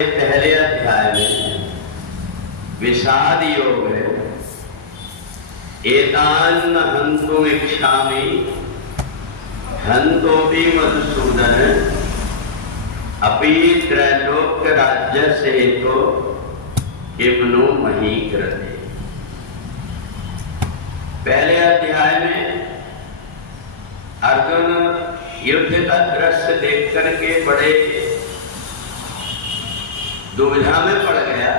पहले अध्याय में विषाद योग है। एतान हंतुम इच्छामि हंतोपि मधुसूदन अपि त्रैलोक्य राज्य से तो किमनो मही कृते। पहले अध्याय में अर्जुन युद्ध का दृश्य देख करके बड़े दुविधा में पड़ गया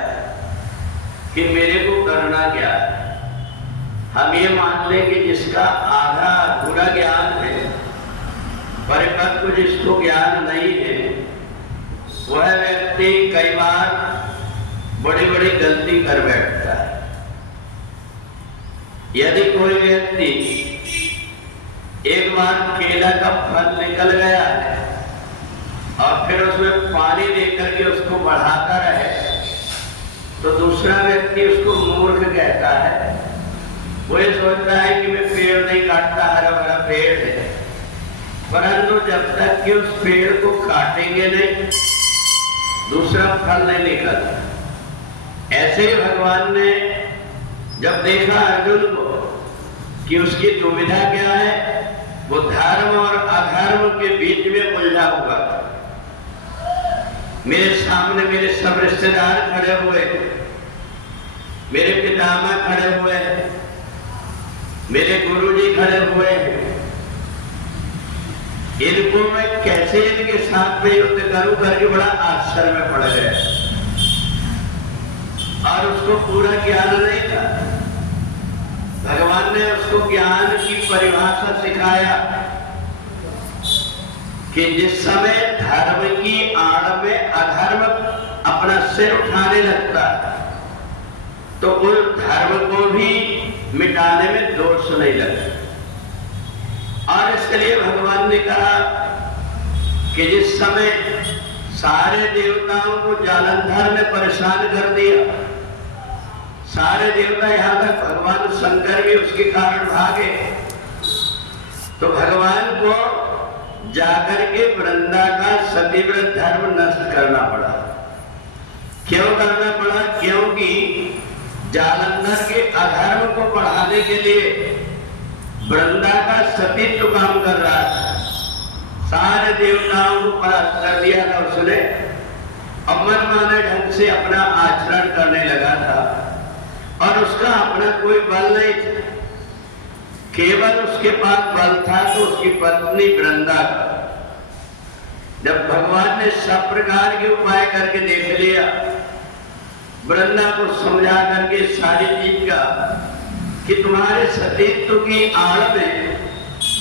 कि मेरे को करना क्या है। हम ये मान लें कि जिसका आधा अधूरा ज्ञान है, परिपक्व जिसको ज्ञान नहीं है, वह व्यक्ति कई बार बड़ी बड़ी गलती कर बैठता है। यदि कोई व्यक्ति एक बार केला का फल निकल गया है और फिर उसमें पानी देकर के उसको बढ़ाता रहे, तो दूसरा व्यक्ति उसको मूर्ख कहता है। वो ये सोचता है कि मैं पेड़ नहीं काटता, हरा भरा पेड़ है, परंतु जब तक कि उस पेड़ को काटेंगे नहीं, दूसरा फल नहीं निकलता। ऐसे ही भगवान ने जब देखा अर्जुन को कि उसकी दुविधा क्या है, वो धर्म और अधर्म के बीच में उलझा हुआ था। मेरे सामने मेरे सब रिश्तेदार खड़े हुए, मेरे पितामह खड़े हुए हैं, मेरे गुरुजी खड़े हुए हैं। इनको मैं कैसे इनके साथ में युद्ध करूं करके बड़ा आश्चर्य में पड़ गया। और उसको पूरा ज्ञान नहीं था। भगवान ने उसको ज्ञान की परिभाषा सिखाया कि जिस समय धर्म की आड़ में अधर्म अपना सिर उठाने लगता तो उस धर्म को भी मिटाने में दोष नहीं लगता। और इसके लिए भगवान ने कहा कि जिस समय सारे देवताओं को जालंधर ने परेशान कर दिया, सारे देवता यहां तक भगवान शंकर भी उसके कारण भागे, तो भगवान को जाकर के वृंदा का सतीव्रत धर्म नष्ट करना पड़ा। क्यों करना पड़ा? क्योंकि जालंधर के अधर्म को बढ़ाने के लिए वृंदा का सतीत्व काम कर रहा था। सारे देवताओं को परास्त कर दिया था उसने, अब मनमाने ढंग से अपना आचरण करने लगा था और उसका अपना कोई बल नहीं था। केवल उसके पास बल था तो उसकी पत्नी वृंदा का। जब भगवान ने सब प्रकार के उपाय करके देख लिया, वृंदा को समझा करके सारी चीज का कि तुम्हारे सतीत्व की आड़ में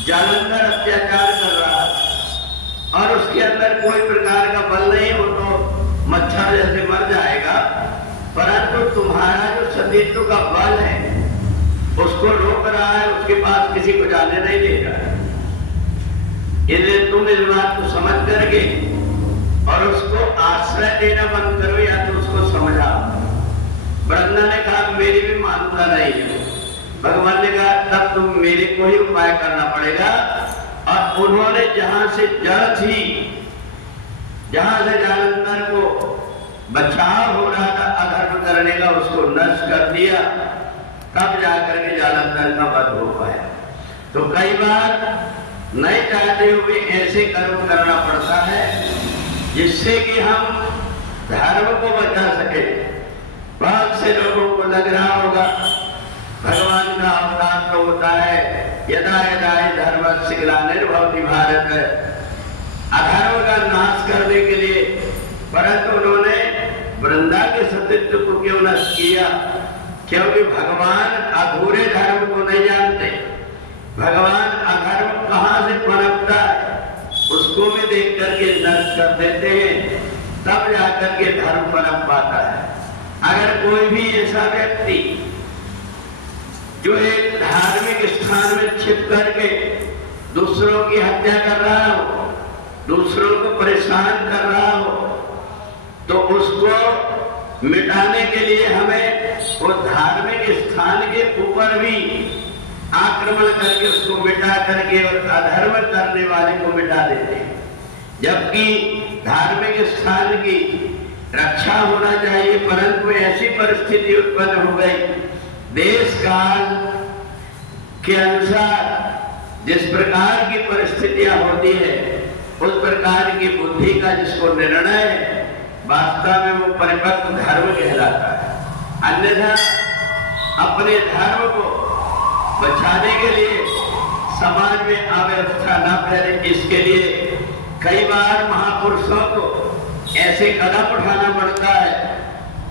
जालंधर अत्याचार कर रहा है और उसके अंदर कोई प्रकार का बल नहीं, हो तो मच्छर जैसे मर जाएगा, परंतु तुम्हारा जो सतीत्व का बल है उसको रोक रहा है, उसके पास किसी को जाने नहीं दे रहा है। इसलिए तुम इस बात को समझ करके और उसको आश्रय देना बंद करो या तो उसको समझाओ। वृंदा ने कहा मेरी भी मानता नहीं है। भगवान ने कहा तब तुम मेरे को ही उपाय करना पड़ेगा। और उन्होंने जहां से जड़ थी, जहां से जालंधर को बचाव हो रहा था अधर्म करने का, उसको नष्ट कर दिया, तब जाकर के जालंधर का वध हो पाया। तो कई बार नहीं चाहते हुए ऐसे कर्म करना पड़ता है जिससे कि हम धर्म को बचा सके। बहुत से लोगों को लग रहा होगा भगवान का अवतार तो होता है यदा यदा धर्मस्य ग्लानिर्भवति भारत, अधर्म का नाश करने के लिए, परंतु उन्होंने वृंदा के सतीत्व को क्यों नष्ट किया? क्योंकि भगवान अधूरे धर्म को नहीं जानते। भगवान अधर्म कहां से पनपता है उसको भी देख करके नष्ट कर देते हैं, तब जाकर के धर्म पनप पाता है। अगर कोई भी ऐसा व्यक्ति जो एक धार्मिक स्थान में छिप करके दूसरों की हत्या कर रहा हो, दूसरों को परेशान कर रहा हो, तो उसको मिटाने के लिए हमें वो धार्मिक स्थान के ऊपर भी आक्रमण करके उसको मिटा करके और अधर्म करने वाले को मिटा देते हैं। जबकि धार्मिक स्थान की रक्षा होना चाहिए, परंतु ऐसी परिस्थिति उत्पन्न हो गई देश काल के अनुसार जिस प्रकार की परिस्थितियां होती है उस प्रकार की बुद्धि का जिसको निर्णय वास्तव में वो परिपक्व धर्म कहलाता है। अन्यथा अपने धर्म को बचाने के लिए समाज में अव्यवस्था न फैले, इसके लिए कई बार महापुरुषों को ऐसे कदम उठाना पड़ता है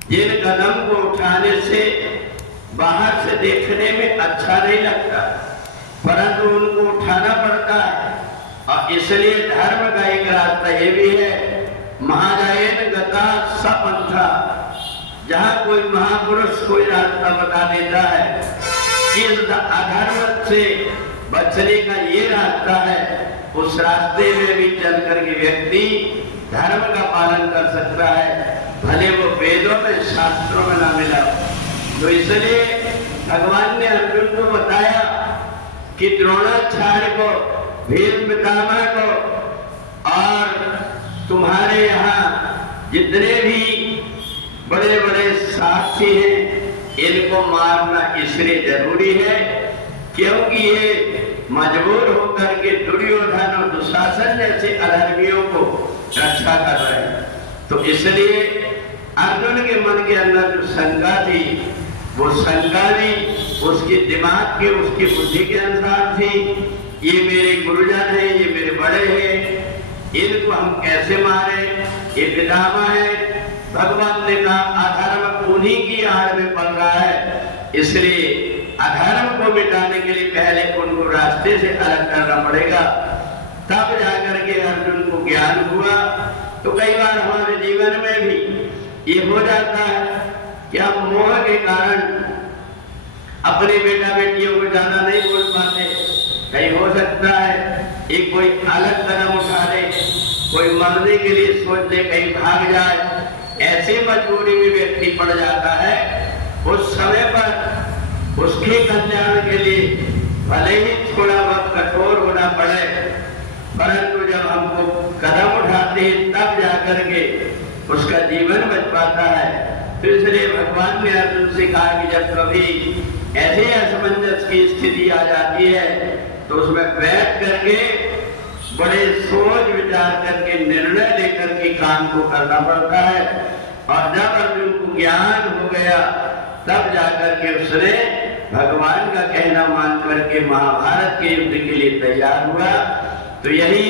जिन कदम को उठाने से बाहर से देखने में अच्छा नहीं लगता, परंतु उनको उठाना पड़ता है। और इसलिए धर्म का एक रास्ता ये भी है, महाजायन गता सपंथा, जहां कोई महापुरुष कोई रास्ता बता देता है इस अधर्म से बचने का ये रास्ता है, उस रास्ते में भी चल करके व्यक्ति धर्म का पालन कर सकता है, भले वो वेदों में शास्त्रों में ना मिला। तो इसलिए भगवान ने अर्जुन को बताया कि द्रोणाचार्य को, भीष्म पितामह को और तुम्हारे यहाँ जितने भी बड़े बड़े साथी हैं इनको मारना इसलिए जरूरी है क्योंकि ये मजबूर होकर के दुर्योधन और दुशासन जैसे अधर्मियों को रक्षा कर रहे हैं। तो इसलिए अर्जुन के मन के अंदर जो शंका थी वो शंका भी उसके दिमाग के, उसकी बुद्धि के अनुसार थी। ये मेरे गुरुजन हैं, ये मेरे बड़े हैं, इनको हम कैसे मारे, ये पितामह है। भगवान ने कहा अधर्म उन्हीं की आड़ में पड़ रहा है, इसलिए अधर्म को मिटाने के लिए पहले उनको रास्ते से अलग करना पड़ेगा, तब जाकर के अर्जुन को ज्ञान हुआ। तो कई बार हमारे जीवन में भी ये हो जाता है कि हम मोह के कारण अपने बेटा बेटियों को ज्यादा नहीं बोल पाते। कहीं हो सकता है एक कोई अलग कदम उठा ले, कोई मरने के लिए सोच ले, कहीं भाग जाए, ऐसे मजबूरी में व्यक्ति पड़ जाता है। उस समय पर उसके कल्याण के लिए भले ही थोड़ा बहुत कठोर होना पड़े, परंतु जब हमको कदम उठाते हैं तब जाकर के उसका जीवन बच पाता है। तो इसलिए भगवान ने अर्जुन से कहा कि जब कभी ऐसे असमंजस की स्थिति आ जाती है तो उसमें बैठ करके बड़े सोच विचार करके निर्णय लेकर के काम को करना पड़ता है। और जब अर्जुन को ज्ञान हो गया तब जाकर के उसने भगवान का कहना मान करके महाभारत के युद्ध के लिए तैयार हुआ। तो यही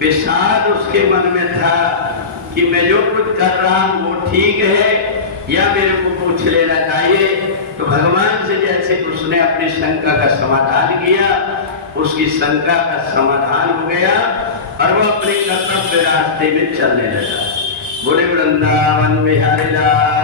विषाद उसके मन में था कि मैं जो कुछ कर रहा हूँ वो ठीक है या मेरे को पूछ लेना चाहिए। तो भगवान से जैसे उसने अपनी शंका का समाधान किया, उसकी शंका का समाधान हो गया और वो अपने कर्तव्य रास्ते में चलने लगा। बोले वृंदावन बिहारी लाल